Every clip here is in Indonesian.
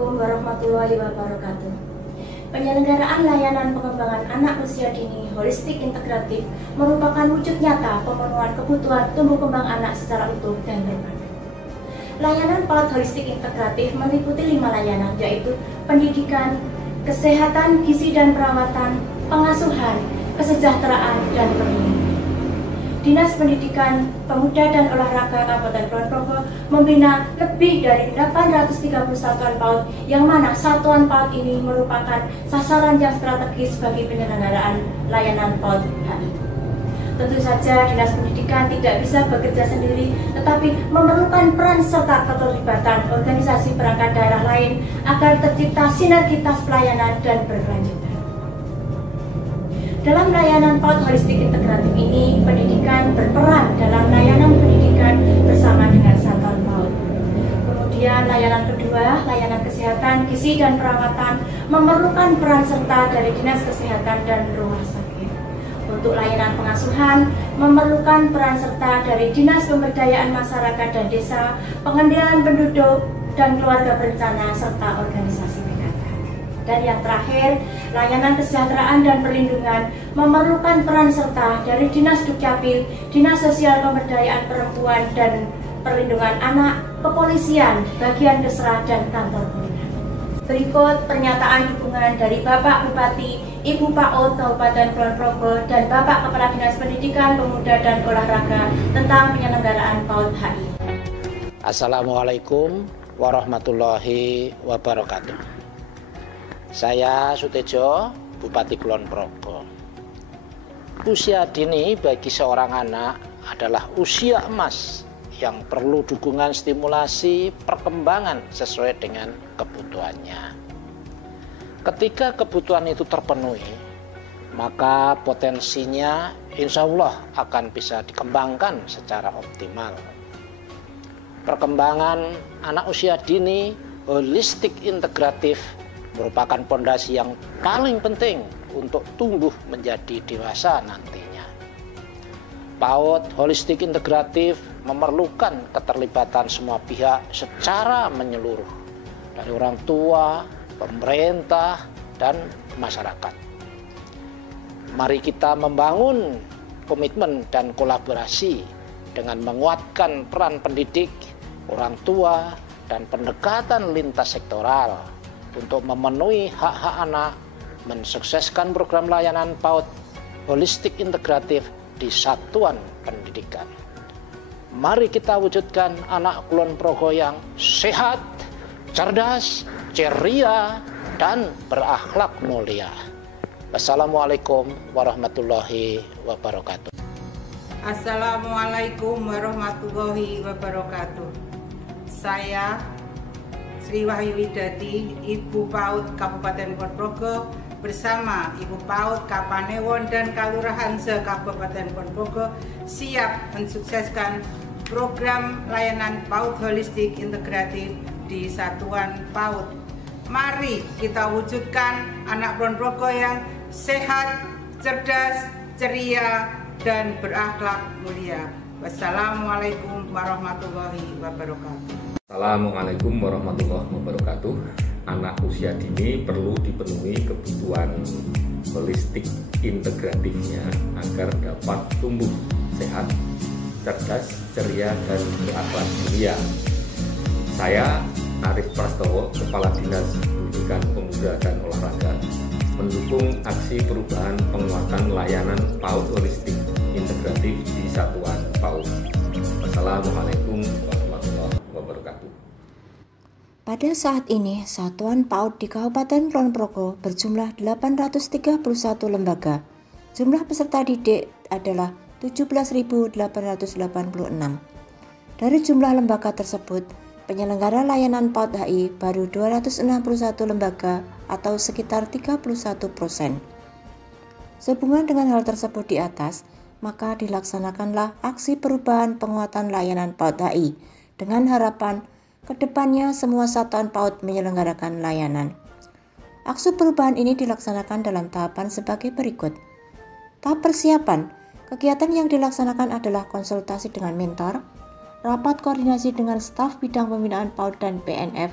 Assalamualaikum warahmatullahi wabarakatuh. Penyelenggaraan layanan pengembangan anak usia dini holistik integratif merupakan wujud nyata pemenuhan kebutuhan tumbuh kembang anak secara utuh dan berpadu. Layanan PAUD holistik integratif meliputi 5 layanan, yaitu pendidikan, kesehatan, gizi dan perawatan, pengasuhan, kesejahteraan, dan perlindungan. Dinas Pendidikan, Pemuda dan Olahraga Kabupaten Kulon Progo membina lebih dari 830 satuan PAUD, yang mana satuan PAUD ini merupakan sasaran yang strategis bagi penyelenggaraan layanan PAUD HI. Tentu saja Dinas Pendidikan tidak bisa bekerja sendiri, tetapi memerlukan peran serta keterlibatan organisasi perangkat daerah lain agar tercipta sinergitas pelayanan dan berkelanjutan. Dalam layanan PAUD holistik integratif ini, pendidikan berperan dalam layanan pendidikan bersama dengan satuan PAUD. Kemudian layanan kedua, layanan kesehatan, gizi dan perawatan memerlukan peran serta dari Dinas Kesehatan dan Rumah Sakit. Untuk layanan pengasuhan memerlukan peran serta dari Dinas Pemberdayaan Masyarakat dan Desa, Pengendalian Penduduk dan Keluarga Berencana serta organisasi. Dan yang terakhir, layanan kesejahteraan dan perlindungan memerlukan peran serta dari Dinas Dukcapil, Dinas Sosial Pemberdayaan Perempuan dan Perlindungan Anak, Kepolisian, Bagian Kesra, dan Kantor Kelurahan. Berikut pernyataan dukungan dari Bapak Bupati, Ibu PAUD Kabupaten Kulon Progo, dan Bapak Kepala Dinas Pendidikan, Pemuda dan Olahraga tentang penyelenggaraan PAUD HI. Assalamualaikum warahmatullahi wabarakatuh. Saya Sutejo, Bupati Kulon Progo. Usia dini bagi seorang anak adalah usia emas yang perlu dukungan stimulasi perkembangan sesuai dengan kebutuhannya. Ketika kebutuhan itu terpenuhi, maka potensinya insya Allah akan bisa dikembangkan secara optimal. Perkembangan anak usia dini holistik integratif merupakan pondasi yang paling penting untuk tumbuh menjadi dewasa nantinya. PAUD holistik integratif memerlukan keterlibatan semua pihak secara menyeluruh, dari orang tua, pemerintah, dan masyarakat. Mari kita membangun komitmen dan kolaborasi dengan menguatkan peran pendidik, orang tua, dan pendekatan lintas sektoral untuk memenuhi hak-hak anak, mensukseskan program layanan PAUD holistik integratif di satuan pendidikan. Mari kita wujudkan anak Kulon Progo yang sehat, cerdas, ceria, dan berakhlak mulia. Wassalamualaikum warahmatullahi wabarakatuh. Assalamualaikum warahmatullahi wabarakatuh. Saya Sri Wahyu Widati, Ibu PAUD Kabupaten Kulon Progo, bersama Ibu PAUD Kapanewon dan Kalurahan se-Kabupaten Kulon Progo siap mensukseskan program layanan PAUD holistik integratif di satuan PAUD. Mari kita wujudkan anak Kulon Progo yang sehat, cerdas, ceria, dan berakhlak mulia. Wassalamualaikum warahmatullahi wabarakatuh. Assalamualaikum warahmatullahi wabarakatuh. Anak usia dini perlu dipenuhi kebutuhan holistik integratifnya agar dapat tumbuh sehat, cerdas, ceria, dan berakhlak mulia. Saya Arif Prastowo, Kepala Dinas Pendidikan, Pemuda dan Olahraga, mendukung aksi perubahan penguatan layanan PAUD holistik integratif di satuan PAUD. Wassalamualaikum warahmatullahi wabarakatuh. Pada saat ini, satuan PAUD di Kabupaten Kulon Progo berjumlah 831 lembaga. Jumlah peserta didik adalah 17.886. Dari jumlah lembaga tersebut, penyelenggara layanan PAUD HI baru 261 lembaga atau sekitar 31%. Sehubungan dengan hal tersebut di atas, maka dilaksanakanlah aksi perubahan penguatan layanan PAUD HI dengan harapan kedepannya semua satuan PAUD menyelenggarakan layanan. Aksi perubahan ini dilaksanakan dalam tahapan sebagai berikut. Tahap persiapan, kegiatan yang dilaksanakan adalah konsultasi dengan mentor, rapat koordinasi dengan staf bidang pembinaan PAUD dan PNF,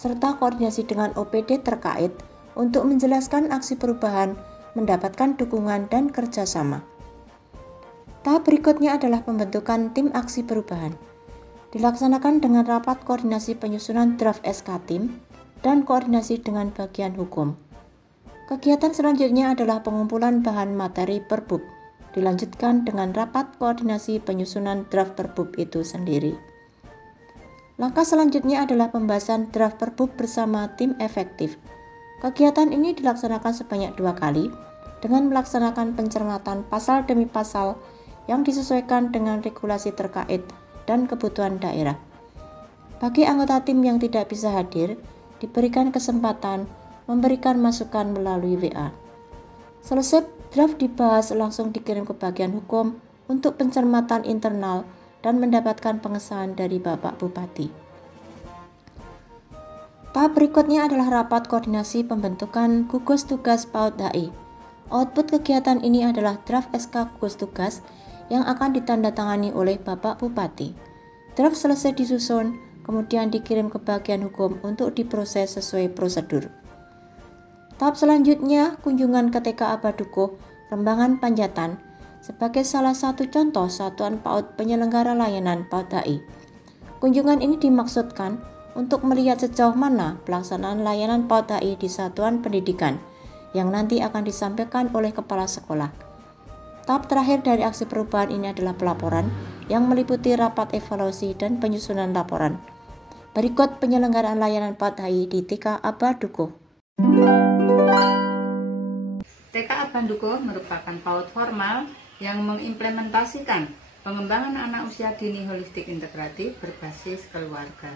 serta koordinasi dengan OPD terkait untuk menjelaskan aksi perubahan, mendapatkan dukungan dan kerjasama. Tahap berikutnya adalah pembentukan tim aksi perubahan. Dilaksanakan dengan rapat koordinasi penyusunan draft SK tim dan koordinasi dengan bagian hukum. Kegiatan selanjutnya adalah pengumpulan bahan materi perbub, dilanjutkan dengan rapat koordinasi penyusunan draft perbub itu sendiri. Langkah selanjutnya adalah pembahasan draft perbub bersama tim efektif. Kegiatan ini dilaksanakan sebanyak 2 kali dengan melaksanakan pencermatan pasal demi pasal yang disesuaikan dengan regulasi terkait dan kebutuhan daerah. Bagi anggota tim yang tidak bisa hadir, diberikan kesempatan memberikan masukan melalui WA. Selesai draft dibahas, langsung dikirim ke bagian hukum untuk pencermatan internal dan mendapatkan pengesahan dari Bapak Bupati. Tahap berikutnya adalah rapat koordinasi pembentukan gugus tugas PAUD HI. Output kegiatan ini adalah draft SK gugus tugas yang akan ditandatangani oleh Bapak Bupati. Draft selesai disusun, kemudian dikirim ke bagian hukum untuk diproses sesuai prosedur. Tahap selanjutnya, kunjungan ke TKA Badukuh, Rembangan Panjatan, sebagai salah satu contoh satuan PAUD penyelenggara layanan PAUD HI. Kunjungan ini dimaksudkan untuk melihat sejauh mana pelaksanaan layanan PAUD HI di satuan pendidikan yang nanti akan disampaikan oleh kepala sekolah. Tahap terakhir dari aksi perubahan ini adalah pelaporan yang meliputi rapat evaluasi dan penyusunan laporan. Berikut penyelenggaraan layanan PAUD HI di TKA Badukuh. TKA Badukuh merupakan PAUD formal yang mengimplementasikan pengembangan anak usia dini holistik integratif berbasis keluarga.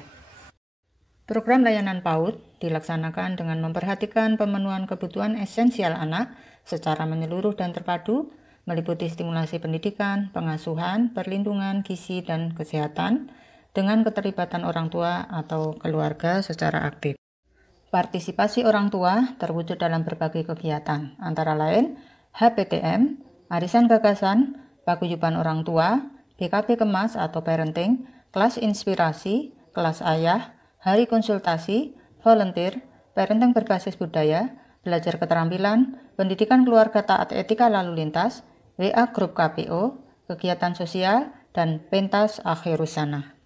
Program layanan PAUD dilaksanakan dengan memperhatikan pemenuhan kebutuhan esensial anak secara menyeluruh dan terpadu, meliputi stimulasi pendidikan, pengasuhan, perlindungan, gizi, dan kesehatan dengan keterlibatan orang tua atau keluarga secara aktif. Partisipasi orang tua terwujud dalam berbagai kegiatan, antara lain HPTM, arisan gagasan, paguyuban orang tua, BKP Kemas atau parenting, kelas inspirasi, kelas ayah, hari konsultasi, volunteer, parenting berbasis budaya, belajar keterampilan, pendidikan keluarga taat etika lalu lintas, WA grup KPO, kegiatan sosial, dan pentas akhirus sana.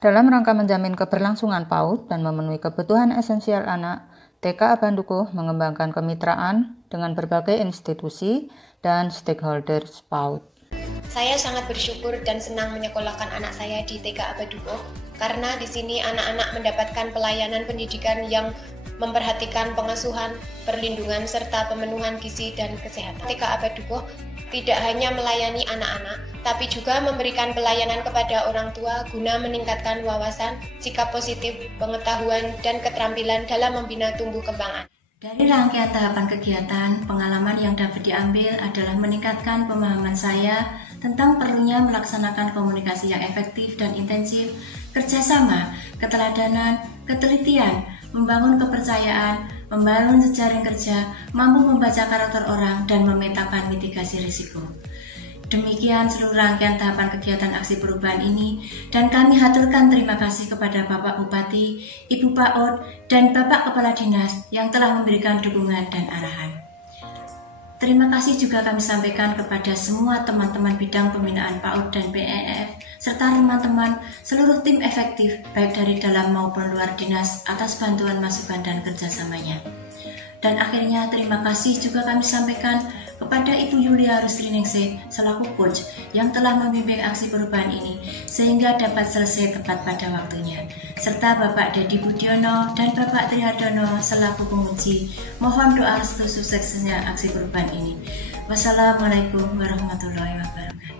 Dalam rangka menjamin keberlangsungan PAUD dan memenuhi kebutuhan esensial anak, TKA Badukuh mengembangkan kemitraan dengan berbagai institusi dan stakeholders PAUD. Saya sangat bersyukur dan senang menyekolahkan anak saya di TKA Badukuh karena di sini anak-anak mendapatkan pelayanan pendidikan yang memperhatikan pengasuhan, perlindungan, serta pemenuhan gizi dan kesehatan. TKA Badukuh tidak hanya melayani anak-anak, tapi juga memberikan pelayanan kepada orang tua guna meningkatkan wawasan, sikap positif, pengetahuan, dan keterampilan dalam membina tumbuh kembang anak. Dari rangkaian tahapan kegiatan, pengalaman yang dapat diambil adalah meningkatkan pemahaman saya tentang perlunya melaksanakan komunikasi yang efektif dan intensif, kerjasama, keteladanan, ketelitian, membangun kepercayaan, membangun jejaring kerja, mampu membaca karakter orang, dan memetakan mitigasi risiko. Demikian seluruh rangkaian tahapan kegiatan aksi perubahan ini, dan kami haturkan terima kasih kepada Bapak Bupati, Ibu PAUD, dan Bapak Kepala Dinas yang telah memberikan dukungan dan arahan. Terima kasih juga kami sampaikan kepada semua teman-teman bidang pembinaan PAUD dan BEF, serta teman-teman seluruh tim efektif, baik dari dalam maupun luar dinas, atas bantuan masukan dan kerjasamanya. Dan akhirnya terima kasih juga kami sampaikan kepada Ibu Yulia Rusriningsih selaku coach yang telah membimbing aksi perubahan ini sehingga dapat selesai tepat pada waktunya, serta Bapak Dedi Budiono dan Bapak Trihardono selaku penguji. Mohon doa restu suksesnya aksi perubahan ini. Wassalamualaikum warahmatullahi wabarakatuh.